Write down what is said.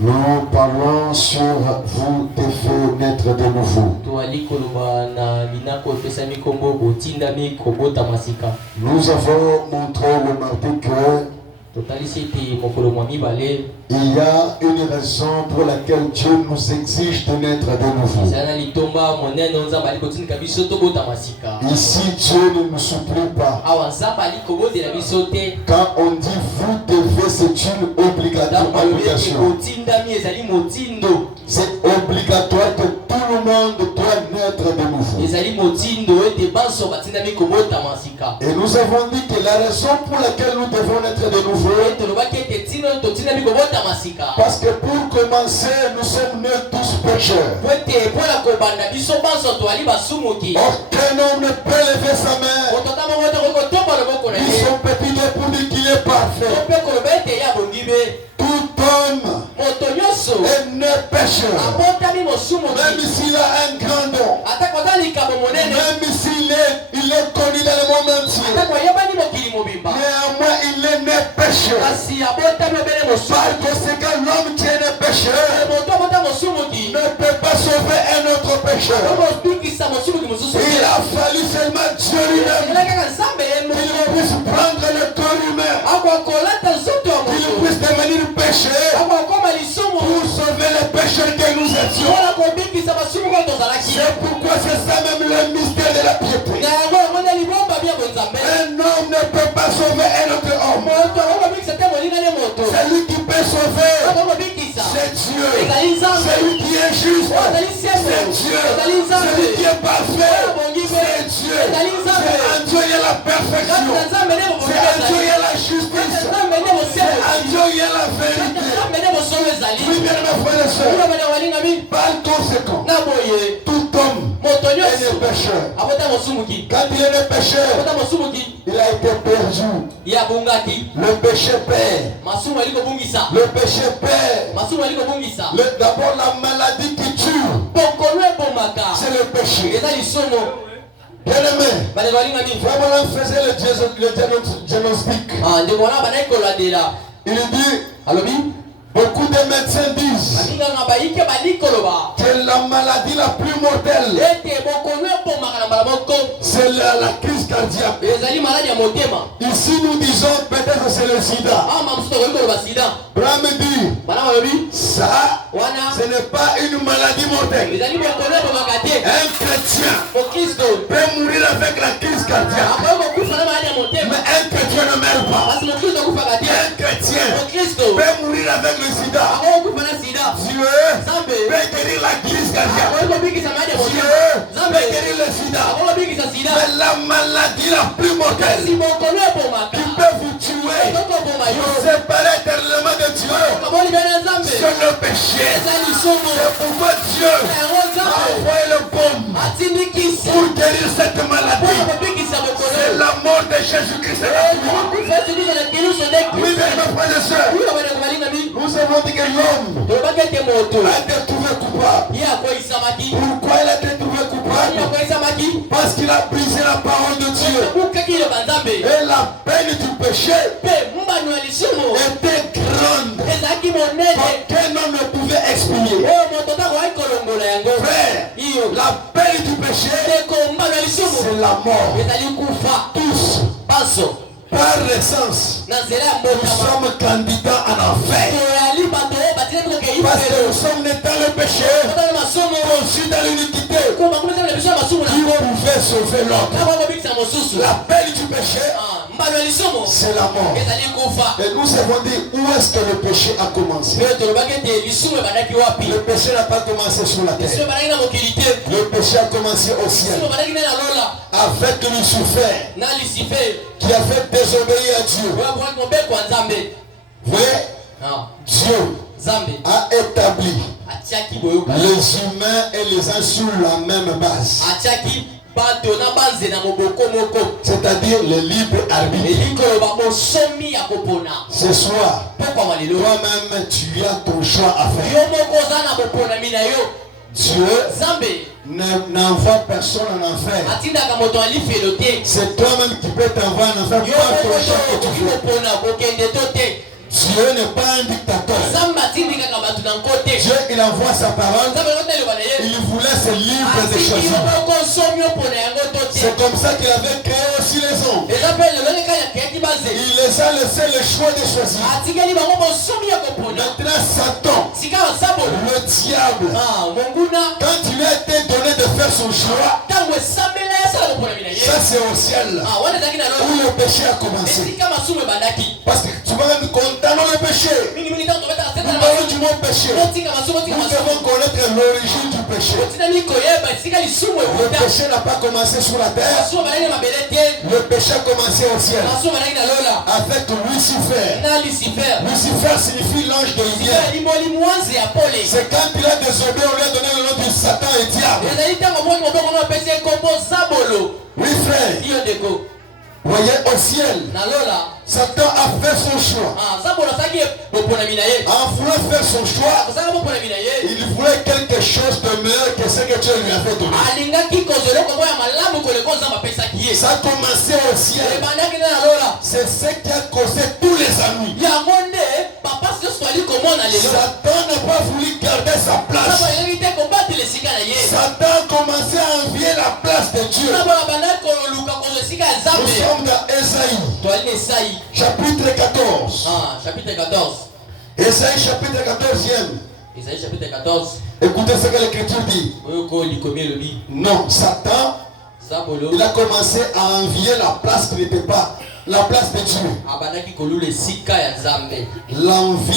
Nous parlons sur vous devez naître de nouveau. Nous avons montré le mardi que il y a une raison pour laquelle Dieu nous exige de naître de nouveau. Ici, Dieu ne nous supplie pas. Quand on dit vous devez, c'est une obligation. C'est obligatoire que tout le monde doit naître de nouveau. Et nous avons dit que la raison pour laquelle nous devons naître de nouveau, parce que pour commencer, nous sommes nés tous pécheurs. Aucun homme ne peut lever sa main. Ils sont petits pour dire qu'il est parfait. Tout homme est né pécheur. Même s'il a un grand don, même s'il est connu dans le monde entier, néanmoins il est né pécheur. Par conséquent, l'homme qui est né pécheur ne peut pas sauver un autre pécheur. Il a fallu seulement Dieu lui-même qu'il puisse prendre le corps humain, qu'il puisse devenir pécheur pour sauver les pécheurs que nous étions. C'est pourquoi c'est ça même le mystère de la piété. Un homme ne peut pas sauver un autre homme. C'est lui qui peut sauver. C'est Dieu. C'est lui qui est juste. C'est Dieu. C'est lui qui est parfait. C'est Dieu. C'est en Dieu il y a la perfection. C'est en Dieu il y a la justice. C'est en Dieu il y a la vérité. Oui, bien mes frères et sœurs. Par conséquent, tout homme est né pécheur. Quand il est né pécheur, il a été perdu. Le péché perd. Le péché perd. D'abord la maladie qui tue, c'est le péché. Bien-aimé, vraiment on faisait le diagnostic. Il dit, beaucoup de médecins disent que la maladie la plus mortelle, c'est la crise cardiaque. Ici nous disons peut-être c'est le sida. Bram dit, ça, ce n'est pas une maladie mortelle. Un chrétien peut mourir avec la crise cardiaque, mais un chrétien ne meurt pas. Un chrétien peut mourir avec le sida. Dieu peut guérir la crise cardiaque. Dieu peut guérir le sida. Mais la maladie la plus mortelle qui peut vous tuer, vous séparer éternellement de Dieu, c'est le péché. C'est pourquoi Dieu a envoyé le baume pour guérir cette maladie. C'est la mort de Jésus-Christ. Oui, mes frères et sœurs, nous avons dit que l'homme a été trouvé coupable. Pourquoi il a été trouvé coupable? Parce qu'il a brisé la parole de Dieu. Et la peine du péché était grande. Aucun homme ne pouvait expier. Frère, la peine du péché, c'est la mort. Tous, par essence, nous sommes candidats en enfer. Parce que nous sommes nés dans le péché, conçus dans l'iniquité. Qui pouvait sauver l'autre? La peine du péché, c'est la mort. Et nous avons dit où est-ce que le péché a commencé. Le péché n'a pas commencé sur la terre. Le péché a commencé au ciel. Avec Lucifer qui a fait désobéir à Dieu. Oui, Dieu a établi les humains et les anges sur la même base. C'est-à-dire le libre arbitre. Ce soir, toi-même tu as ton choix à faire. Dieu n'envoie personne en enfer. C'est toi-même qui peux t'envoyer en enfer par ton choix que tu veux. Dieu n'est pas un dictateur. il envoie sa parole, il voulait se libre de choisir. C'est comme ça qu'il avait créé aussi les hommes. Il les a laissé le choix de choisir. Maintenant Satan, le diable, quand il a été donné de faire son choix, ça c'est au ciel où le péché a commencé. Parce que tu vas me condamner le péché. Nous parlons du mot péché. Nous devons connaître l'origine du péché. Le péché n'a pas commencé sur la terre. Le péché a commencé au ciel avec Lucifer. Lucifer signifie l'ange de lumière. C'est quand il a désobéi, on lui a donné le nom de Satan et diable. Oui frère. Voyez au ciel, Satan a fait son choix. En voulant faire son choix, il voulait quelque chose de meilleur que ce que Dieu lui a fait donner. Ça a commencé au ciel. C'est ce qui a causé tous les ennuis. Satan n'a pas voulu garder sa place. Satan a commencé à envier la place de Dieu. Nous sommes dans Ésaïe, chapitre 14. Chapitre 14. Ésaïe chapitre 14e. Ésaïe chapitre 14. Écoutez ce que l'Écriture dit. Non, Satan, il a commencé à envier la place qui n'était pas la place de Dieu. L'envie